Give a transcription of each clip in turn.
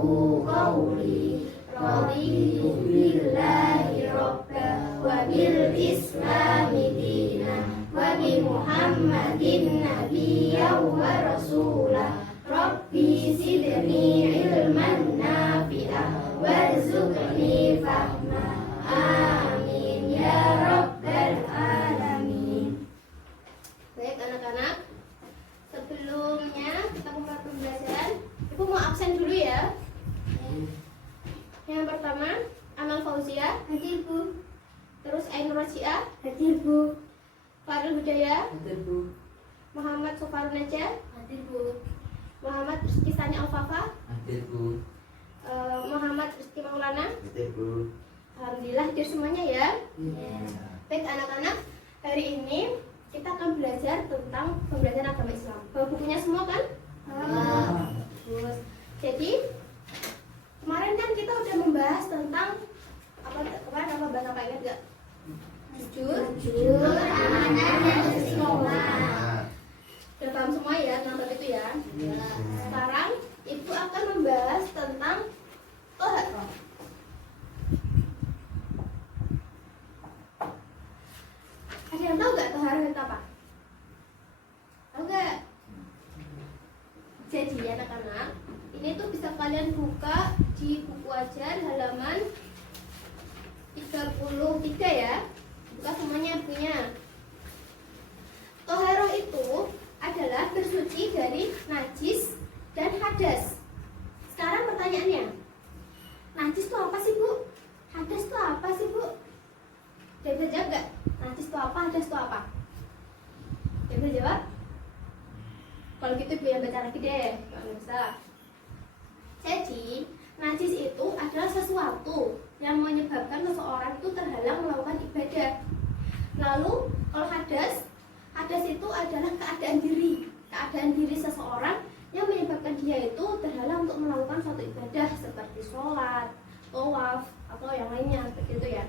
yafqahu qawli. Raditu billahi rabba wa bil islami dina wa bi Muhammadin nabiyyan wa rasulah. Rabbi zidni ilman nafi'ah warzuqni fahma. Amin ya rabbal alamin. Baik anak-anak, sebelumnya kita mulai pembelajaran. Ibu mau absen dulu ya. Yang pertama, Amal Fauzia. Hadir Bu. Terus Ainur Rajiah. Hadir Bu. Farul Hudaya. Hadir Bu. Muhammad Sofarun Naja. Hadir Bu. Muhammad Rizky Sani Alfafa. Hadir Bu. Muhammad Rizky Maulana. Hadir Bu. Alhamdulillah hadir semuanya ya. Baik anak-anak, hari ini kita akan belajar tentang pembelajaran agama Islam. Bawa bukunya semua kan? Bagus. Jadi kemarin kan kita udah membahas tentang kemarin apa bahasa apa ingat gak? Jujur, amanah dan istiqomah. Udah paham semua ya tentang itu ya? Sekarang ibu akan membahas tentang toharo. Ada yang tahu gak toharo itu apa? Tahu gak? Jadi anak-anak, ini tuh bisa kalian buka di buku ajar halaman 33 ya. Buka semuanya punya. Toharo itu adalah bersuci dari najis dan hadas. Sekarang pertanyaannya, najis itu apa sih Bu? Hadas itu apa sih Bu? Dia bisa jawab gak? Najis itu apa? Hadas itu apa? Dia bisa jawab? Kalau gitu biar baca lagi deh, nggak bisa. Jadi, najis itu adalah sesuatu yang menyebabkan seseorang itu terhalang melakukan ibadah. Lalu, kalau hadas itu adalah keadaan diri seseorang yang menyebabkan dia itu terhalang untuk melakukan suatu ibadah seperti sholat, tawaf, atau yang lainnya, seperti itu ya.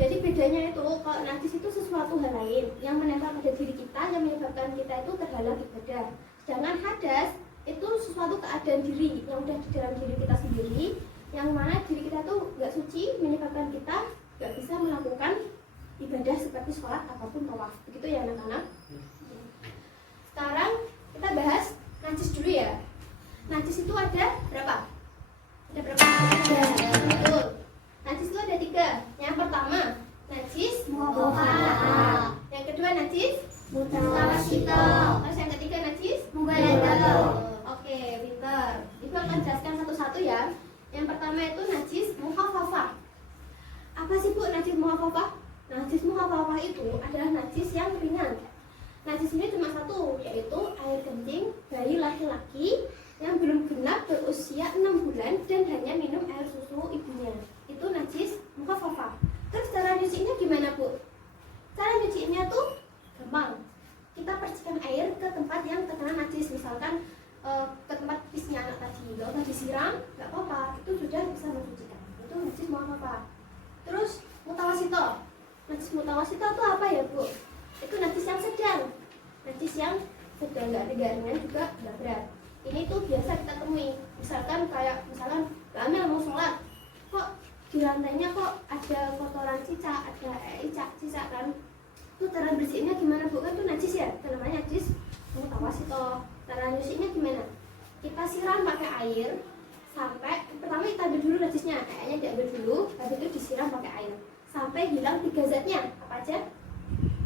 Jadi bedanya itu, kalau najis itu sesuatu hal lain yang menempel pada diri kita yang menyebabkan kita itu terhalang ibadah. Sedangkan hadas itu sesuatu keadaan diri yang udah di dalam diri kita sendiri, yang mana diri kita tuh nggak suci, menyebabkan kita nggak bisa melakukan ibadah seperti sholat ataupun tawaf. Begitu ya anak-anak. Sekarang kita bahas najis dulu ya. Najis itu ada berapa? Ada berapa? Betul. Najis itu ada 3. Yang pertama, najis mudhafah. Yang kedua, najis mutawasito. Terus yang ketiga, najis mughalladah. Oke, pintar. Ibu akan jelaskan satu-satu ya. Yang pertama itu najis mukhafafah. Apa sih Bu najis mukhafafah? Najis mukhafafah itu adalah najis yang ringan. Najis ini cuma satu, yaitu air kencing bayi laki-laki yang belum genap berusia 6 bulan dan hanya minum air susu ibunya. Itu najis mukhafafah. Terus cara nyucinya gimana Bu? Cara nyucinya tuh gampang. Kita percikan air ke tempat yang terkena najis, misalkan ke tempat pisnya anak tadi. Gak usah disiram, gak apa-apa. Itu sudah bisa mencucikan. Itu najis mukhafafah. Terus mutawasito. Najis mutawasito itu apa ya Bu? Itu najis yang sedang. Najis yang sedang, gak ringan juga gak berat. Ini tuh biasa kita temui. Misalkan Amel mau sholat, kok di lantainya kok ada kotoran cicak, ada cicak kan? Itu cara bersihinnya gimana Bu? Kan itu najis ya, itu namanya najis mutawasito. Cara nyucinya gimana? Kita siram pakai air sampai pertama kita ambil dulu najisnya, kayaknya diambil dulu, habis itu disiram pakai air sampai hilang 3 zatnya. Apa aja?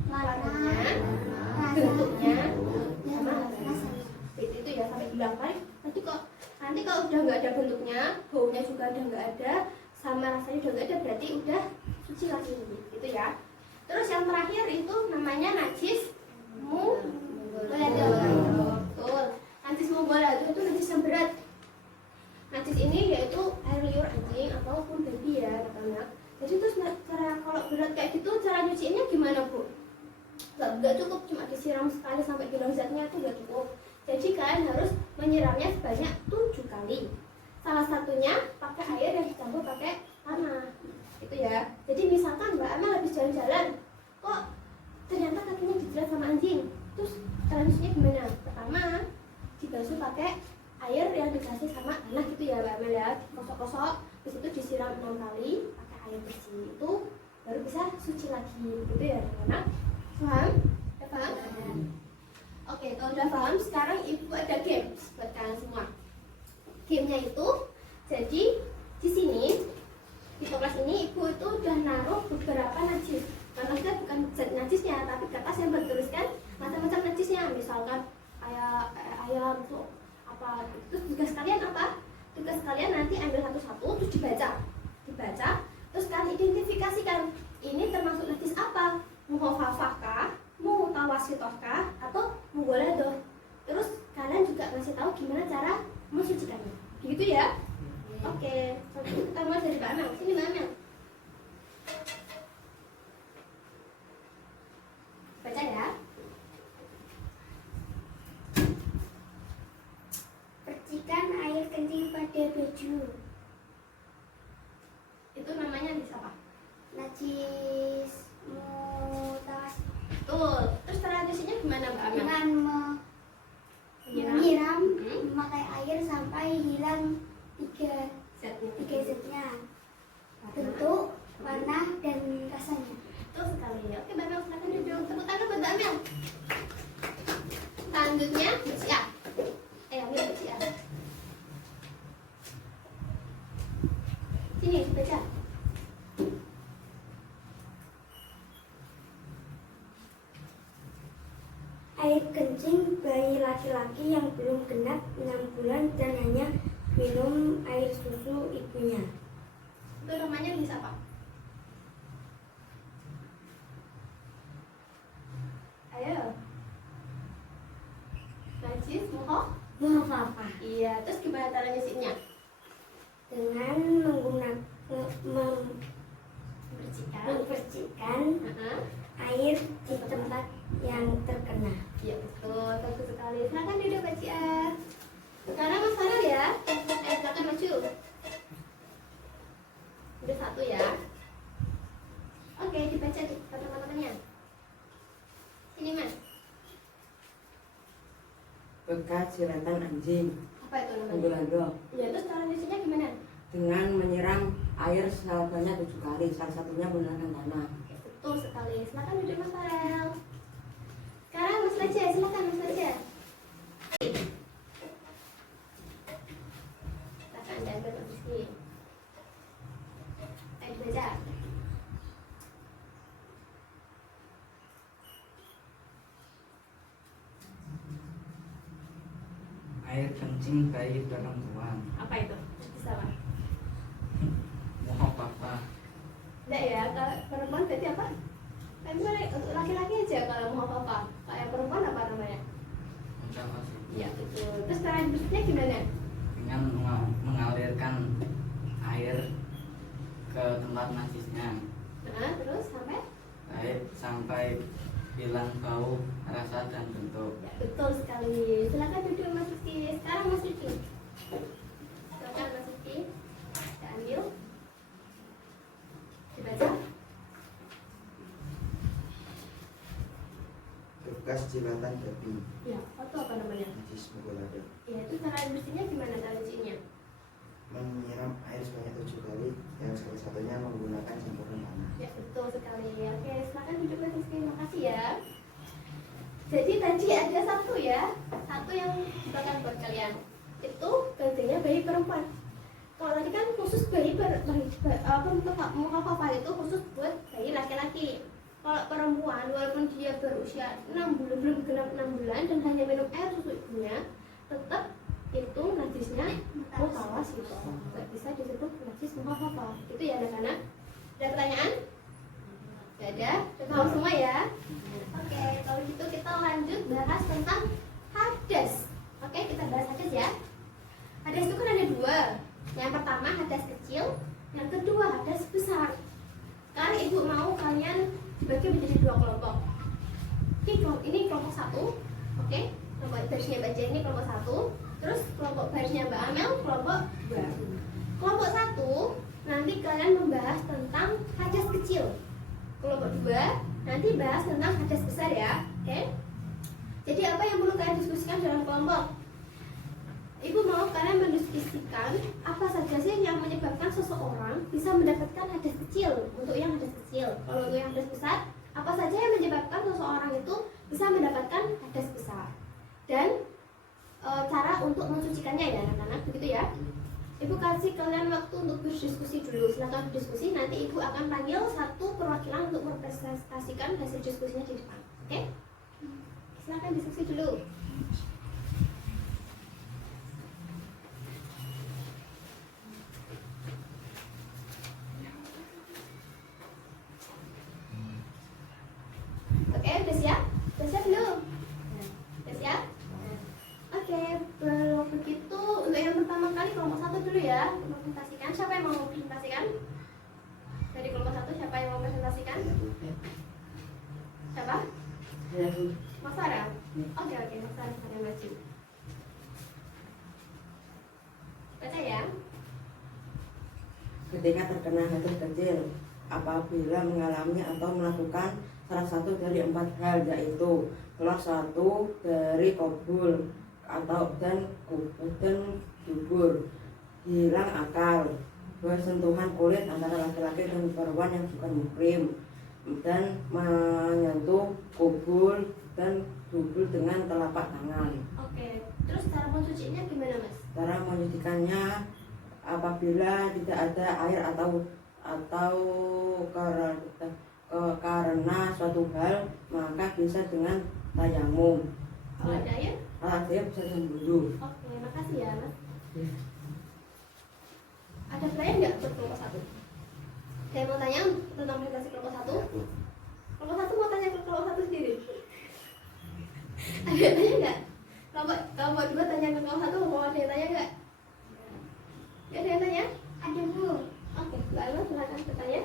Warnanya, bentuknya, sama itu ya, sampai hilang kan? Nanti kalau udah nggak ada bentuknya, baunya juga udah nggak ada, sama rasanya udah nggak ada, berarti udah suci lagi gitu ya. Terus yang terakhir itu namanya najis mughalladah. Betul. Najis mughalladah itu najis yang berat. Najis ini yaitu air liur anjing ataupun babi ya anak-anak. Jadi terus cara kalau berat kayak gitu, cara nyuciinnya gimana Bu? Gak cukup cuma disiram sekali sampai hilang zatnya, itu gak cukup. Jadi kalian harus menyiramnya sebanyak 7 kali. Salah satunya pakai air yang dicampur pakai tanah, gitu ya. Jadi misalkan Mbak Amel habis jalan-jalan, kok ternyata kakinya dijerat sama anjing, terus cara nyucinya gimana? Pertama dibasuh pakai air yang dikasih sama anak gitu ya Mbak Amel ya, kosok-kosok, terus itu disiram 6 kali pakai air bersih, itu baru bisa suci lagi gitu ya anak-anak. Paham? Udah paham? Oke, kalau udah paham, sekarang ibu ada game buat kalian semua. Gamenya itu, jadi di sini di toples ini ibu itu udah naruh beberapa najis. Maksudnya bukan najisnya, tapi kertas yang bertuliskan macam-macam najisnya, misalkan kayak ayam tuh apa. Terus tugas kalian apa? Tugas kalian nanti ambil satu-satu terus dibaca, terus kalian identifikasikan ini termasuk najis apa, mukhafafah kah, mutawasithah kah, atau mughaladah. Terus kalian juga ngasih tahu gimana cara mensucikannya. Gitu ya? Oke, kita mulai dari Mbak Amel. Sini Mbak Amel. Baca ya. Percikan air kencing pada baju. Itu namanya najis apa? Najis mutawas. Betul. Terus tradisinya gimana Mbak Amel? Dengan menyiram memakai air sampai hilang tiga setnya. Bentuk, warna, dan rasanya. Betul sekali. Oke Mbak Amel, silakan duduk. Tepuk tangan buat Mbak Amel. Selanjutnya bersiap. Ambil bersiap. Sini baca. Air kencing bayi laki-laki yang belum genap 6 bulan dan hanya minum air susu ibunya. Itu namanya najis apa? Ayo. Najis Mukhafafah. Iya, terus gimana cara nyisinya? Dengan menggunakan mempercikan air di tempat yang terkena. Iya betul, bagus sekali. Silakan duduk Mbak Cia. Sekarang Mas Farel ya. Silakan maju. Udah satu ya. Oke, dibaca nih teman-temannya. Sini Mas. Bekas jeratan anjing, Apa itu namanya? mughaladah, Ya, terus cara nyisinya gimana? dengan menyiram air sebanyak 7 kali, salah satunya menggunakan tanah. Betul sekali. Silakan duduk Mas Farel. Sekarang Mas Raja, silakan Mas Raja. Silakan diambil Mas Rizky. Ayo dibaca. Air kencing bayi perempuan. Apa itu? Najis apa? Mukhafafah. Enggak ya, kalau perempuan berarti apa? Kan untuk laki-laki aja kalau mau apa-apa. Kayak perempuan apa namanya? Mutawasithah. Iya betul. Terus cara bersihnya gimana? Dengan mengalirkan air ke tempat najisnya. Nah, terus sampai? Air sampai hilang bau, rasa, dan bentuk. Ya, betul sekali. Silakan duduk Mas Rizky. Sekarang Mas Rizky. Silakan Mas Rizky. Kita ambil. Dibaca. Bekas jilatan babi, Ya, itu apa namanya? najis mughaladah. Ya, itu cara bersihnya gimana cara bersihnya? Menyiram air sebanyak 7 kali, yang salah satunya menggunakan campuran tanah. Ya, betul sekali. Oke, silakan duduk Mas Rizky. Terima kasih ya. Jadi tadi ada satu ya, satu yang silakan buat kalian. Itu gantinya bayi perempuan. Kalau tadi kan khusus bayi mukhafafah itu khusus buat bayi laki-laki. Kalau perempuan walaupun dia berusia 6 bulan, belum genap 6 bulan dan hanya minum air susu ibunya, tetap itu najisnya mutawasithah. Nggak bisa disebut najis mukhafafah. Itu ya anak-anak. Ada pertanyaan? Gak ada? Udah paham semua ya? Oke, kalau gitu kita lanjut bahas tentang hadas. Oke, kita bahas hadas ya. Hadas itu kan ada dua. Yang pertama hadas kecil, yang kedua hadas besar. Sekarang ibu mau kalian dibagi menjadi dua kelompok. Ini kelompok satu, oke? Kelompok barisnya Mbak Jen ini kelompok satu. Terus kelompok barisnya Mbak Amel kelompok dua. Kelompok satu nanti kalian membahas tentang hadas kecil. Kelompok dua nanti bahas tentang hadas besar ya, oke? Jadi apa yang perlu kalian diskusikan dalam kelompok? Ibu mau kalian mendiskusikan apa saja sih yang menyebabkan seseorang bisa mendapatkan hadas kecil. Untuk yang hadas kecil, kalau untuk yang hadas besar, apa saja yang menyebabkan seseorang itu bisa mendapatkan hadas besar. Dan cara untuk mensucikannya ya anak-anak, begitu ya. Ibu kasih kalian waktu untuk berdiskusi dulu. Silakan berdiskusi, nanti ibu akan panggil satu perwakilan untuk merepresentasikan hasil diskusinya di depan. Oke? Silakan diskusi dulu. Oke, udah siap? Udah siap belum? Udah siap? Oke, kalau begitu untuk yang pertama kali kelompok 1 dulu ya, untuk presentasikan. Siapa yang mau presentasikan? Dari kelompok 1 siapa yang mau presentasikan? Siapa? Mas Farel? Oke, Mas Farel ada maju. Baca ya. Ketika terkena hadas kecil, apabila mengalami atau melakukan salah satu dari 4 hal, yaitu kelas 1 dari kobul atau dan gugur, hilang akal, bersentuhan kulit antara laki-laki dan perempuan yang bukan muhrim, dan menyentuh kubul dan dubul dengan telapak tangan. Oke, terus cara mensucinya gimana Mas? Cara mencucikannya apabila tidak ada air atau karena suatu hal, maka bisa dengan tayamum. Kalau ada air? Kalau dia bisa dengan wudhu. Oke, makasih ya Mas. Ada pertanyaan nggak untuk kelompok 1? Saya mau tanya tentang presentasi kelompok 1. Kelompok 1 mau tanya ke kelompok 1 sendiri. Ada yang tanya nggak? Kelompok 2 tanya ke kelompok 1, mau ada yang tanya nggak? Nggak ada yang tanya? Ada Bu. Oke, Mbak Alma silakan bertanya.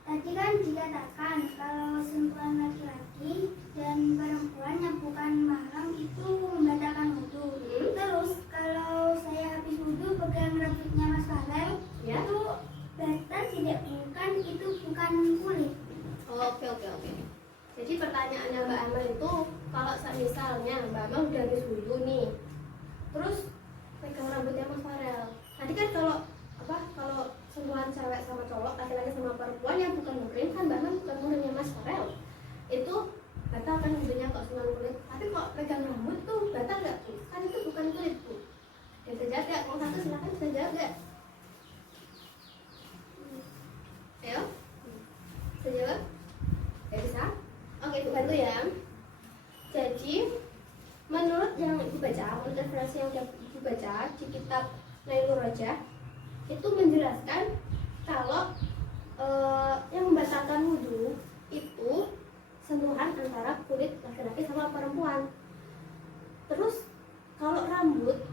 Tadi kan dikatakan kalau sentuhan laki-laki dan perempuan yang bukan mahram itu membatalkan wudhu. Terus kalau saya habis wudhu pegang rambutnya Mas Farel, Ya. itu batal tidak, bukan itu bukan kulit. Oke. Jadi pertanyaannya Mbak Amal itu, kalau misalnya Mbak Amal udah habis wudhu nih, terus pegang rambutnya Mas Farel. Tadi kan kalau sentuhan cewek sama cowok, laki-laki sama perempuan yang bukan muhrim, kan Mbak Amal bukan muhrimnya Mas Farel, itu batal kan wudhunya kok sentuhan kulit. Tapi kok pegang rambut tuh batal nggak Bu? Kan itu bukan kulit Bu. Ya bisa jawab nggak? Kalau 1 silakan bisa jawab nggak? Ayo, bisa jawab? Ya bisa. Oke, Ibu bantu ya. Jadi, menurut yang Ibu baca, menurut referensi yang Ibu baca di kitab Nailur Rajah, itu menjelaskan kalau yang membatalkan wudhu itu sentuhan antara kulit laki-laki sama perempuan. Terus, kalau rambut,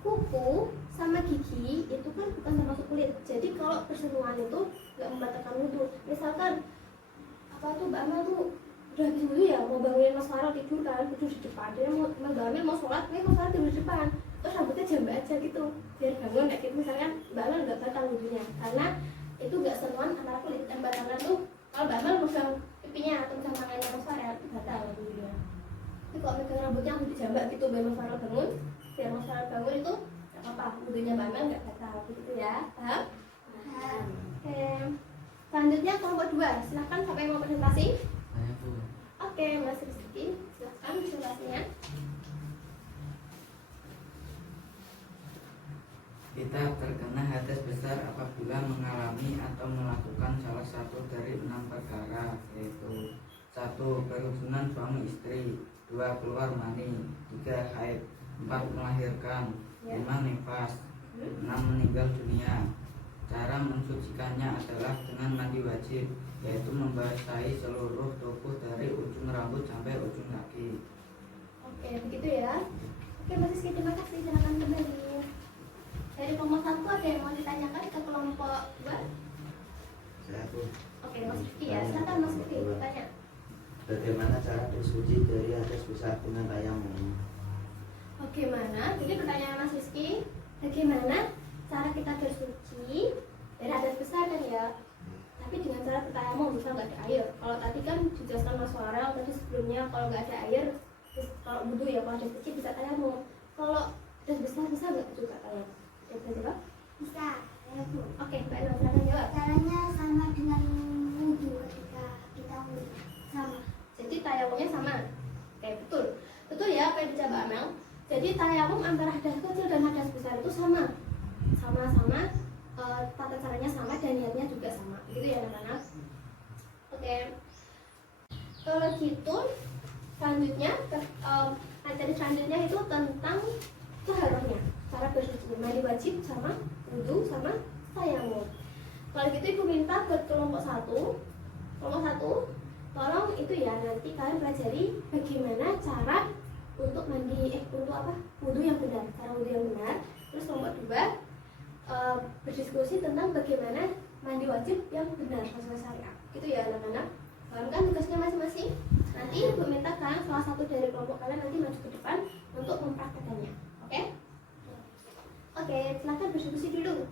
kuku, sama gigi itu kan bukan termasuk kulit. Jadi kalau bersentuhan itu nggak membatalkan wudhu. Misalkan Mbak Amal tuh udah habis wudhu ya, mau bangunin Mas Farel tidur di depan, dia mau bangunin mau sholat, Mas Farel tidur di depan, terus rambutnya jambak aja gitu biar bangun kayak gitu. Misalnya Mbak Amal nggak batal wudhunya karena itu nggak sentuhan antara kulit. Dan batalkan tuh kalau Mbak Amal megang pipinya atau megang tangannya Mas Farel itu batal wudhunya. Tapi kalau megang rambutnya dijambak gitu biar Mas Farel bangun, itu nggak apa-apa, wudhunya Mbak Amal nggak batal gitu ya. Paham? Oke. Selanjutnya kelompok 2, silahkan siapa yang mau presentasi? Saya Bu. Oke, Mas Rizky, silahkan presentasinya. Kita terkena hadas besar apabila mengalami atau melakukan salah satu dari 6 perkara, yaitu 1. Berhubungan suami istri, 2. Keluar mani, 3. Haid, 4. Melahirkan, 5. Nifas, 6. Meninggal dunia. Cara mensucikannya adalah dengan mandi wajib, yaitu membasahi seluruh tubuh dari ujung rambut sampai ujung kaki. Oke, begitu ya. Oke, Mas Rizky, terima kasih. Silakan kembali. Dari kelompok 1 ada yang mau ditanyakan ke kelompok 2? Saya Bu. Oke, Mas Rizky ya. Silakan Mas Rizky, tanya. Bagaimana cara bersuci dari hadas besar dengan tayamum? Bagaimana? Jadi pertanyaan Mas Rizky, bagaimana cara kita bersuci dari hadas besar kan ya? Tapi dengan cara bertayamum, misal nggak ada air. Kalau tadi kan dijelaskan Mas Farel tadi sebelumnya, kalau nggak ada air, terus kalau wudhu ya, kalau hadas kecil bisa tayamum. Kalau hadas besar bisa nggak juga tayamum? bisa jawab? Bisa, saya Bu. Oke, Mbak Ella silakan jawab. Caranya sama dengan wudhu ketika kita wudhu. Sama. Jadi tayamumnya sama. Oke, betul. Betul ya apa yang dicoba Amel. Jadi tayamum antara hadas kecil dan hadas besar itu sama. Sama-sama tata caranya sama dan niatnya juga sama. Gitu ya anak-anak. Oke. Kalau gitu selanjutnya materi selanjutnya itu tentang taharahnya, cara bersuci, mandi wajib sama wudu sama tayamum. Kalau gitu ibu minta ke kelompok satu, tolong itu ya nanti kalian pelajari bagaimana cara untuk mandi untuk apa wudu yang benar, cara wudu yang benar. Terus kelompok dua berdiskusi tentang bagaimana mandi wajib yang benar sesuai syariat. Gitu ya anak-anak. Paham kan tugasnya masing-masing? Nanti ibu minta kalian salah satu dari kelompok kalian nanti maju ke depan untuk mempraktekannya. Oke? Oke, silakan berdiskusi dulu.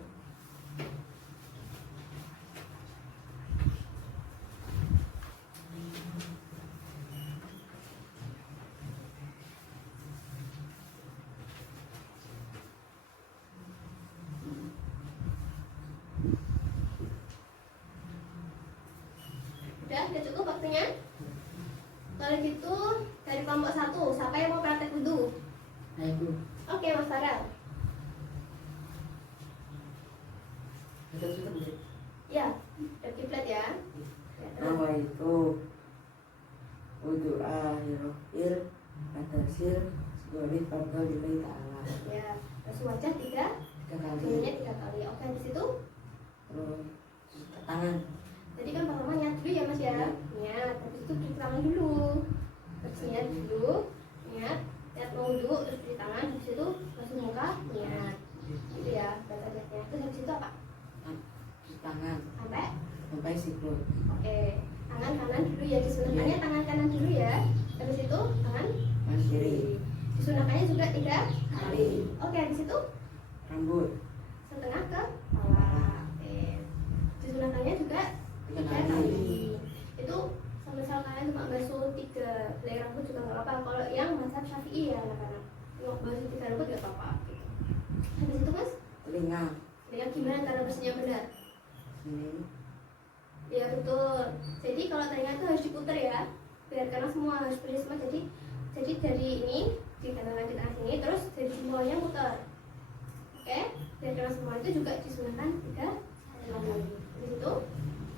Udah cukup waktunya? Kalau gitu dari kelompok satu, siapa yang mau praktek wudhu? Nah itu Oke, Mas Farel. Ya, dari kiblat ya. Nama itu wudu akhiril atasil sebagai pada lillahi ta'ala Ya, terus wajah tiga kali, 3 kali. Oke, di situ. terus cuci tangan. Jadi kan pertama niat dulu ya Mas ya. Niat, habis itu cuci tangan dulu. Terus niat dulu, niat mau wudhu, terus cuci tangan, habis itu langsung muka, niat. Gitu ya, baca niatnya. Terus habis itu apa? Cuci tangan Sampai siklus. oke, tangan kanan dulu ya, disunahkannya tangan kanan dulu ya. Habis itu tangan Kiri, disunahkannya juga 3 kali. Oke, habis itu rambut setengah ke kepala. Oke. Disunahkannya juga 3 kali. Itu sama misal kalian cuma basuh 3 helai rambut juga nggak apa-apa. Kalau yang mazhab Syafi'i ya anak-anak, cuma basuh 3 rambut nggak apa-apa. Gitu. Habis itu Mas, telinga dengan gimana cara bersihnya benar? sini Ya betul. Jadi kalau telinga itu harus diputar ya, biar karena semua harus bersih semua. Jadi dari ini di tengah sini, terus dari semuanya muter. Oke, biar karena semua itu juga disunahkan 3 kali. Di situ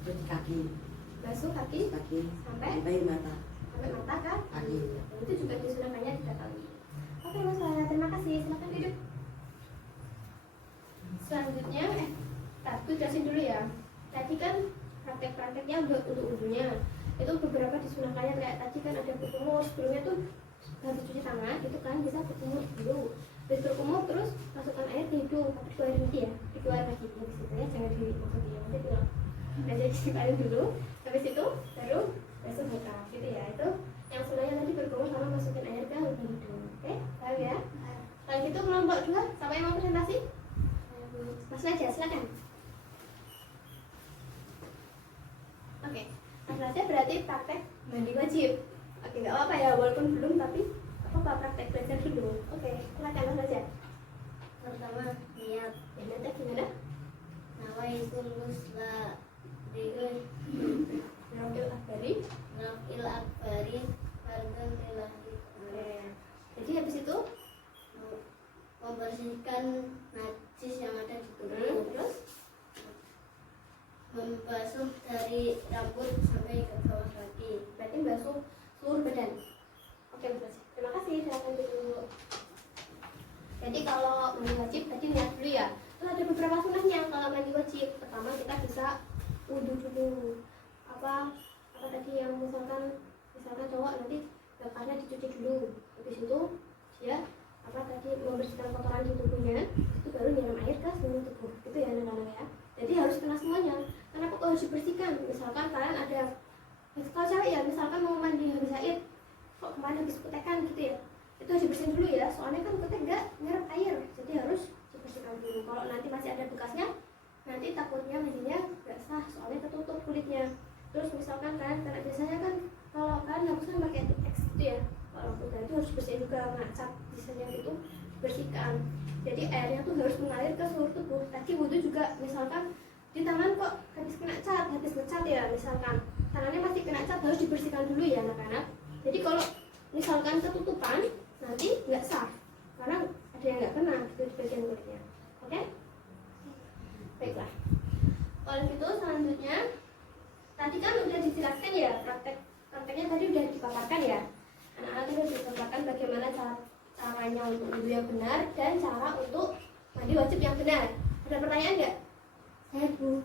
cuci kaki basuh kaki sampai mata. mata kan? Kaki. Dan itu juga disunahkannya 3 kali. Oke Mas Farel, terima kasih. Silakan duduk. Selanjutnya, aku jelasin dulu ya. Tadi kan praktek-prakteknya buat untuk wudhunya itu beberapa disunahkannya kayak tadi kan ada berkumur sebelumnya tuh habis cuci tangan itu kan bisa berkumur dulu. Habis berkumur terus masukkan air ke hidung tapi dikeluarin nanti ya, dikeluarin lagi habis itu ya, jangan dimasukin ya, nanti keluar. Nah jadi dikeluarin dulu, habis itu baru basuh muka gitu ya. Itu yang sunahnya tadi berkumur sama masukin air ke lubang hidung. Oke, tahu ya? Kalau gitu kelompok 2 siapa yang mau presentasi? Mas Naja, silakan. Oke, Mas Naja berarti praktek mandi wajib. Oke, nggak apa-apa ya, walaupun belum tapi apa praktek belajar dulu. Oke, silakan Mas Naja. Pertama, niat. Niatnya gimana? Nawaitul musla Ngambil akbari. Nafil akbari fardun lillahi. Oke. Jadi habis itu Membersihkan najis yang ada di tubuh. terus Membasuh dari rambut sampai ke bawah kaki. berarti basuh seluruh badan. Oke, Mas Naja. Terima kasih. Silakan dulu. Jadi kalau mandi wajib tadi niat dulu ya. Terus ada beberapa sunahnya kalau mandi wajib. Pertama kita bisa wudhu dulu. Apa tadi yang misalkan cowok nanti depannya dicuci dulu. Habis itu dia membersihkan kotoran di tubuhnya, itu baru nyiram air ke seluruh tubuh. Itu ya anak-anak ya. Jadi harus kena semuanya. Karena harus dibersihkan. Misalkan kalian ada kalau cewek ya, misalkan mau mandi habis haid, kok kemarin habis kutekan gitu ya, itu harus dibersihin dulu ya, soalnya kan kutek nggak nyerap air, jadi harus dibersihkan dulu. Kalau nanti masih ada bekasnya, nanti takutnya mandinya nggak sah, soalnya ketutup kulitnya. Terus misalkan kalian, karena biasanya kan kalau kalian hapus kan pakai X gitu ya, kalau udah itu harus bersihin juga, ngacap desainnya gitu, dibersihkan. Jadi airnya tuh harus mengalir ke seluruh tubuh. Tadi wudhu juga misalkan di tangan kok habis kena cat, habis ngecat ya misalkan tangannya masih kena cat, harus dibersihkan dulu ya anak-anak. Jadi kalau misalkan ketutupan nanti nggak sah karena ada yang nggak kena gitu di bagian kulitnya. Oke? Baiklah. Kalau gitu selanjutnya tadi kan udah dijelaskan ya prakteknya tadi udah dipaparkan ya. Anak-anak tadi udah dipaparkan bagaimana caranya untuk wudhu yang benar dan cara untuk mandi wajib yang benar. Ada pertanyaan nggak? Saya Bu,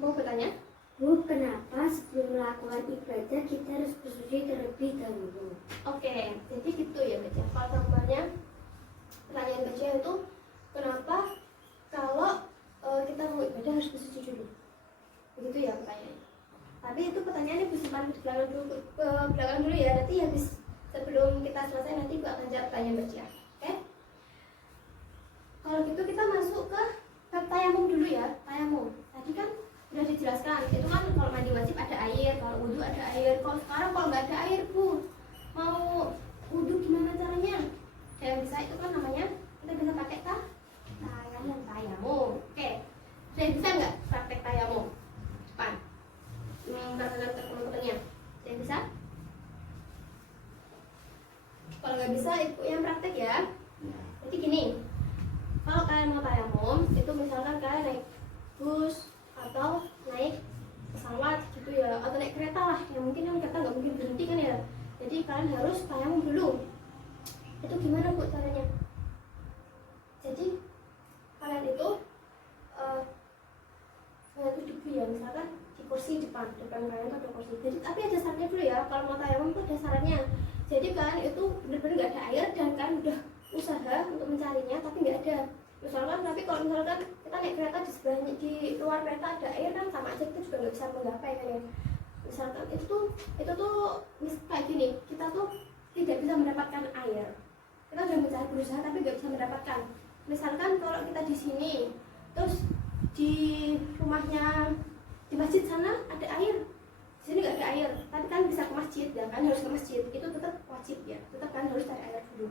Mau bertanya? Bu, kenapa sebelum melakukan ibadah kita harus bersuci terlebih dahulu? Oke, jadi gitu ya Baca. Kalau gambarnya pertanyaan Baca itu kenapa kalau kita mau ibadah harus bersuci dulu? Begitu ya pertanyaannya. Tapi itu pertanyaannya disimpan di belakang dulu ya. Nanti habis sebelum kita selesai nanti gua akan jawab pertanyaan Baca. Oke? Kalau gitu kita masuk ke bab tayamum dulu ya. Tayamum. Tadi kan udah dijelaskan. Itu kan kalau mandi wajib ada air, kalau wudhu ada air. Kalau sekarang kalau nggak ada air Bu, mau wudhu gimana caranya? Yang bisa itu kan namanya kita bisa pakai tayamum. Oke. Saya bisa nggak praktek tayamum? Depan. Perkenalkan ke teman-temannya. Saya bisa? Kalau nggak bisa ibu yang praktek ya. Jadi gini, kalau kalian mau tayamum itu misalkan kalian naik bus atau naik pesawat gitu ya, atau naik kereta lah, yang mungkin yang kereta nggak mungkin berhenti kan ya. Jadi kalian harus tayamum dulu. Itu gimana Bu caranya? Jadi kalian itu duduk dulu ya, misalkan di kursi depan kalian tuh ada kursi. Jadi tapi ada syaratnya dulu ya, kalau mau tayamum tuh ada syaratnya. Jadi kalian itu benar-benar nggak ada air dan kalian udah usaha untuk mencarinya tapi nggak ada. Misalkan tapi kalau misalkan kita naik kereta di sebelahnya di luar kereta ada air kan sama aja kita juga nggak bisa menggapai kan ya. Misalkan itu tuh kayak gini, kita tuh tidak bisa mendapatkan air. Kita udah mencari berusaha tapi nggak bisa mendapatkan. Misalkan kalau kita di sini terus di rumahnya di masjid sana ada air, di sini nggak ada air, tapi kan bisa ke masjid ya kan, harus ke masjid, itu tetap wajib ya, tetap kan harus cari air dulu.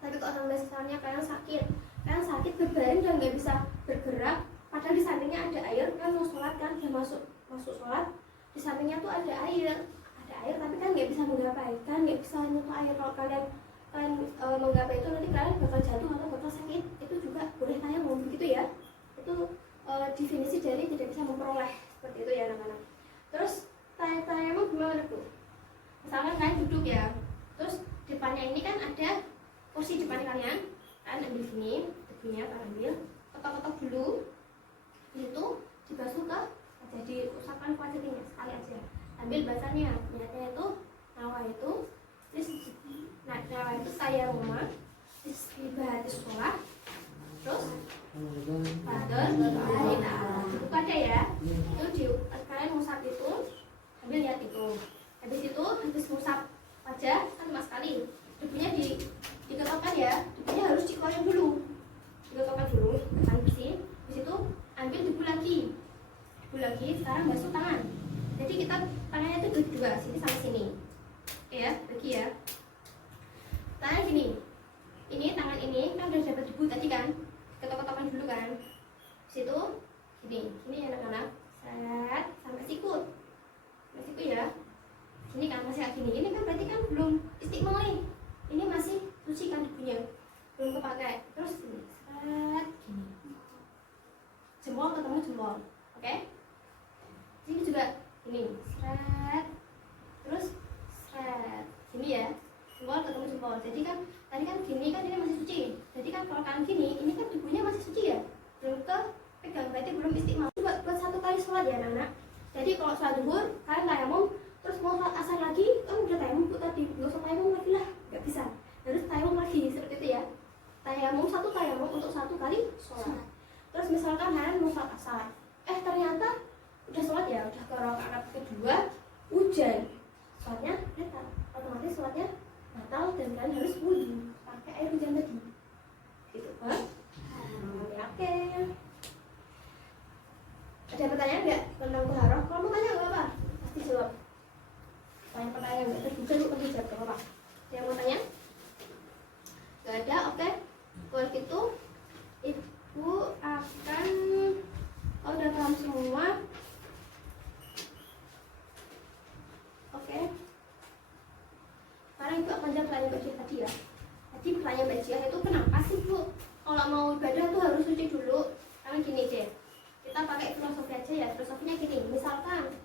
Tapi kalau misalnya kalian sakit berbaring dan nggak bisa bergerak, padahal di sampingnya ada air, kan mau sholat kan, udah masuk sholat, di sampingnya tuh ada air tapi kan nggak bisa menggapai, kan nggak bisa nyentuh air. Kalau kalian menggapai itu nanti kalian bakal jatuh atau bakal sakit, itu juga boleh tayamum begitu ya. Itu definisi dari tidak bisa memperoleh, seperti itu ya anak-anak. Terus tayamum gimana Bu? Misalkan kalian duduk ya, terus depannya ini kan ada kursi depan kalian ambil sini, debunya kalian ambil, ketok-ketok dulu, itu dibasuh ke wajah, diusapkan ke wajahnya sekali aja. Ambil basahnya, niatnya itu nawa itu, terus nawa itu saya rumah, terus ibadah sekolah, terus padahal dibuka aja ya. Itu kalian musap itu, ambil lihat itu. Habis itu habis musap wajah kan cuma sekali, debunya diketokkan ya, debunya harus dikeluarin dulu, diketokkan dulu kan bersih. Habis itu ambil debu lagi, sekarang basuh tangan. Jadi kita tangannya itu dua, sini sama sini, ya bagi ya. Tangan gini, ini tangan ini kan udah dapat debu tadi kan, ketok-ketokan dulu kan. Habis itu gini anak-anak, set sampai sikut ya. Ini kan masih kayak gini, ini kan berarti kan belum istiqmal nih, ini masih suci kan debunya, belum kepakai. Terus ini set gini, jempol ketemu jempol, oke? Sini juga ini set, terus set gini ya, jempol ketemu jempol. Jadi kan tadi kan gini kan ini masih suci, jadi kan kalau kalian gini ini kan debunya masih suci ya, belum ke pegang, berarti belum istiqmal. Buat satu kali sholat ya anak-anak. Jadi kalau sholat zuhur kalian tayamum, terus mau sholat asar lagi kan udah tayamum tadi, nggak usah tayamum lagi lah, nggak bisa, harus tayamum lagi seperti itu ya. Tayamum untuk satu kali sholat. Terus misalkan kalian mau sholat asar, ternyata udah sholat ya, udah ke rakaat kedua hujan, sholatnya batal, otomatis sholatnya batal dan kalian harus wudhu pakai air hujan tadi, gitu kan? Oke. Ada pertanyaan nggak tentang taharah? Kalau mau tanya nggak apa, pasti jawab. Pertanyaan nggak terbuka lu pasti jawab, nggak apa-apa. Ada yang mau tanya? Nggak ada, oke. mau ibadah tuh harus suci dulu. Karena gini deh, kita pakai filosofi aja ya. Filosofinya gini, misalkan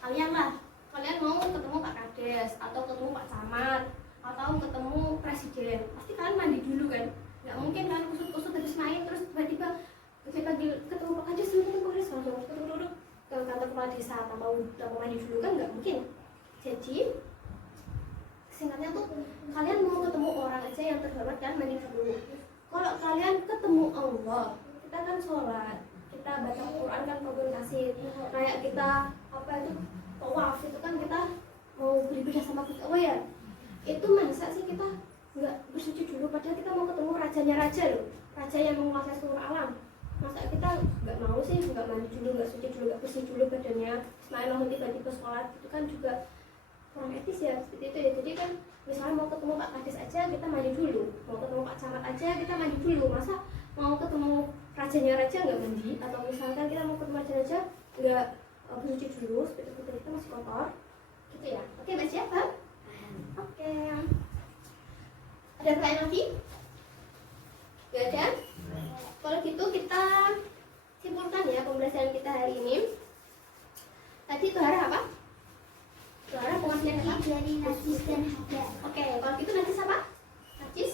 kalian mau ketemu Pak Kades atau ketemu Pak Camat atau ketemu presiden, pasti kalian mandi dulu kan. Nggak mungkin kalian kusut-kusut habis main terus tiba-tiba ketemu Pak Kades, ketemu Pak Kades langsung turun ke kantor kepala desa tanpa mau mandi dulu kan, nggak mungkin. Jadi singkatnya tuh, kalian mau ketemu orang aja yang terhormat kan mandi dulu. Kalau kalian ketemu Allah, kita kan sholat, kita baca Quran kan komunikasi, kayak kita apa itu tawaf itu kan kita mau beribadah sama Allah ya. Itu masa sih kita nggak bersuci dulu, padahal kita mau ketemu rajanya raja loh, raja yang menguasai seluruh alam. Masa kita nggak mau sih, nggak mandi dulu, nggak suci dulu, nggak bersih dulu badannya, langsung tiba-tiba sholat, itu kan juga kurang etis ya, seperti itu ya. Jadi kan misalnya mau ketemu Pak Kades aja kita mandi dulu, mau ketemu Pak Camat aja kita mandi dulu, masa mau ketemu rajanya raja nggak mandi, atau misalkan kita mau ketemu raja raja nggak bersuci dulu, seperti itu kita masih kotor gitu ya. Oke Mbak, siapa? Oke, ada pertanyaan lagi? Gak ada? Kalau gitu kita simpulkan ya pembelajaran kita hari ini. Tadi Tuhara apa? Tuhara pengertian apa? Dari najis dan hadas. Oke, kalau gitu najis apa? Najis?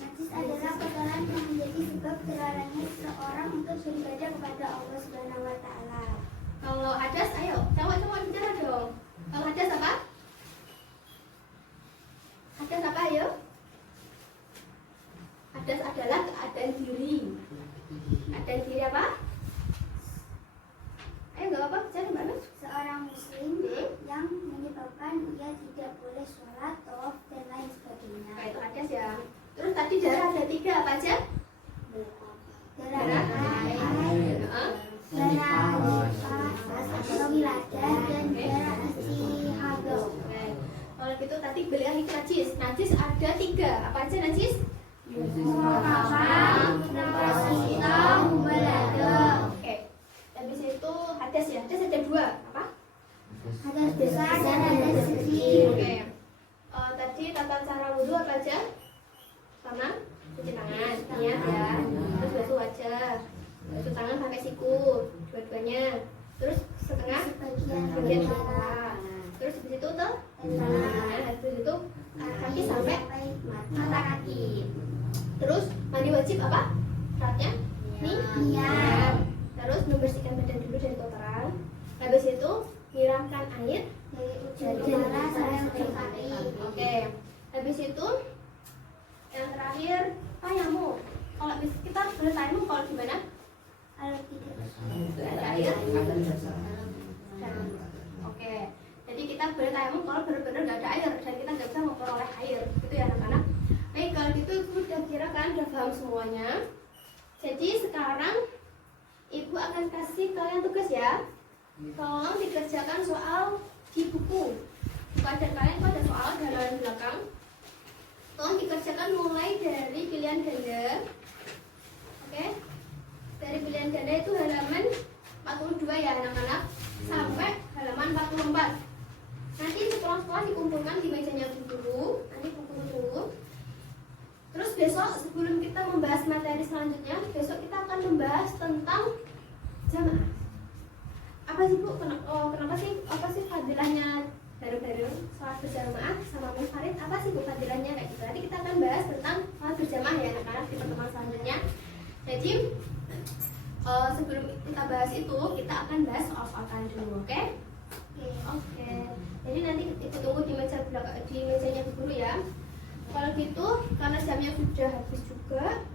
Najis adalah kotoran yang menjadi sebab terlarangnya seseorang untuk beribadah kepada Allah Subhanahu wa taala. Kalau hadas, ayo, cowok-cowok bicara dong. Kalau hadas apa? Hadas apa, ayo? Hadas adalah keadaan diri. Keadaan diri apa? Ayo, nggak apa-apa, bicara Mbak Nur. Seorang muslim yang menyebabkan ia tidak boleh sholat, tawaf, dan lain sebagainya. Nah, itu hadas ya. Terus tadi darah ada 3, apa aja? Darah haid, Heeh. darah nifas atau wiladah, dan darah istihadah. Oke. Kalau gitu tadi balik lagi ke najis. Najis ada 3, apa aja najis? Oke. Habis itu hadas ya. Hadas ada 2, apa? Hadas besar dan hadas kecil. Oke. Tadi tata cara wudhu apa aja? Pertama, cuci tangan, niat ya. Terus basuh wajah, basuh tangan pakai siku, dua-duanya. Terus setengah bagian kepala. Terus habis itu tuh, habis itu kaki sampai mata kaki. Terus mandi wajib apa? Syaratnya? Niat. Terus membersihkan badan dulu dari kotoran. Habis itu nyiramkan air Dari ujung kepala sampai ujung kaki. Oke. Habis itu yang terakhir tayamum. Kalau kita boleh tayamum kalau gimana? Kalau tidak Ada air. Oke. Jadi kita boleh tayamum kalau benar-benar nggak ada air dan kita nggak bisa memperoleh air, gitu ya anak-anak. Baik, kalau gitu udah kira kan udah paham semuanya. Jadi sekarang ibu akan kasih kalian tugas ya. Tolong dikerjakan soal di buku. Pada kalian ada soal di halaman belakang. Tolong dikerjakan mulai dari pilihan ganda. Oke. Dari pilihan ganda itu halaman 42 ya anak-anak, sampai halaman 44. Nanti sekolah-sekolah dikumpulkan di mejanya guru, nanti guru tunggu. Terus besok sebelum kita membahas materi selanjutnya, besok kita akan membahas tentang jamaah. Apa sih Bu? Kenapa sih? Apa sih fadilahnya bareng-bareng sholat berjamaah sama munfarid? Apa sih Bu fadilahnya kayak gitu? Nanti kita akan bahas tentang sholat berjamaah ya anak-anak di pertemuan selanjutnya. Jadi sebelum kita bahas itu, kita akan bahas soal-soal kalian dulu, oke? Oke. Jadi nanti ibu tunggu di meja belakang, di mejanya guru ya. Kalau gitu, karena jamnya sudah habis juga,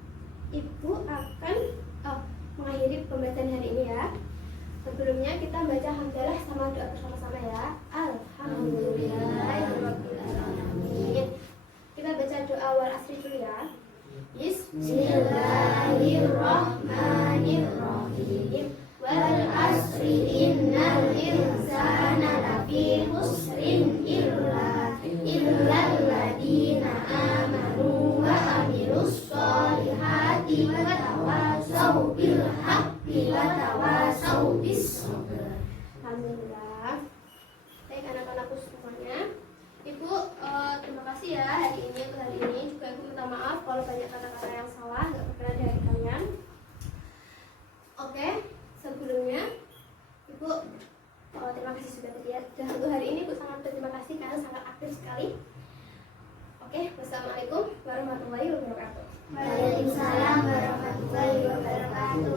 ibu akan mengakhiri pembelajaran hari ini ya. Sebelumnya kita baca hamdalah sama doa bersama-sama ya. Alhamdulillahirobbilalamin. Kita baca doa wal asri dulu ya. Bismillahirrahmanirrahim. Wal asri innal insana lafi khusrin illal ladina amanu wa amilus solihati wa tawasau bil haqqi wa tawasau bis sabr. Alhamdulillah. Baik anak-anakku semuanya. Ibu terima kasih ya hari ini juga ibu minta maaf kalau banyak kata-kata yang salah, nggak berkenan di Bu. Terima kasih sudah terlihat untuk hari ini Bu, sangat berterima kasih karena sangat aktif sekali. Oke, wassalamualaikum warahmatullahi wabarakatuh. Waalaikumsalam warahmatullahi wabarakatuh.